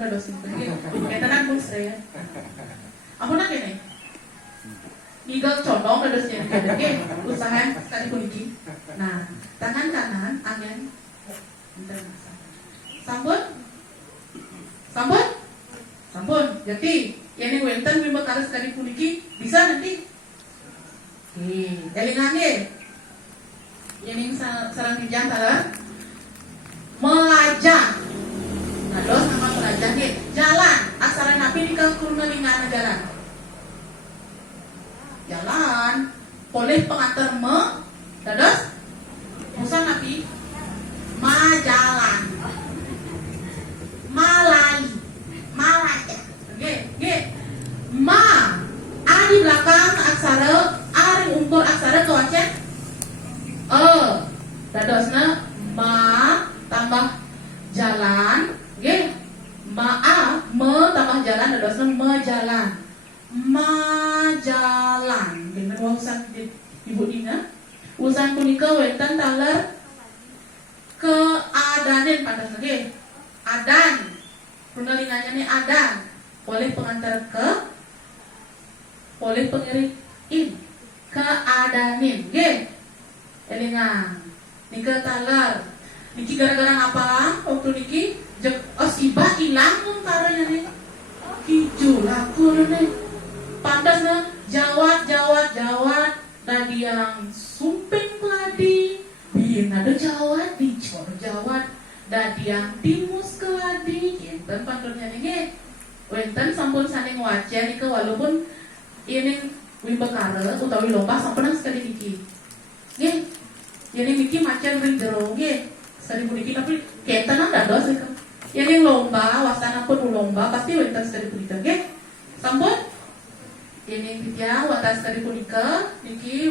dados niki. Kaitan pun saya. Ampun kene. Igal condong dados niki usaha tadi puniki. Nah, tangan kanan angin. Sampun? Sampun? Sampun. Jadi, yang wenten wimba karas tadi puniki bisa nanti. Elingannya. Yang sarang dijang tala melajang. Nah, dos nama melajang nih. Jalan. Aksara napi di kuruna lingana jalan. Jalan. Boleh pengantar dados musa napi majalan. Malai. Malai. Oke. Ma. A di belakang aksara A yang umpur aksara kewacen dadosna ma tambah jalan nggih ma tambah jalan dadosna mejalan majalan dengan urusan ibu Dina urusan punika wenten taler keadanen pada nggih adan runalinganya nih adan boleh pengantar ke boleh pengiring in keadanin nggih elingan nika talar niki gara-gara apa waktu niki iba ilang pun karanya nih hijau laku nih pandasna jawat tadi yang sumping keladi bin ada jawat dicor jawat tadi yang timus keladi enten pandurnya nih wenten sampun saning waca nika walaupun ini wimbekara utawi lomba sampun sekali niki nggih yani niki macan ring jero nggih sekali puniki tapi ketenan dados iku yani lomba wasana pun lomba pasti wenten sekali punika nggih sampun yani dia watas sekali punika niki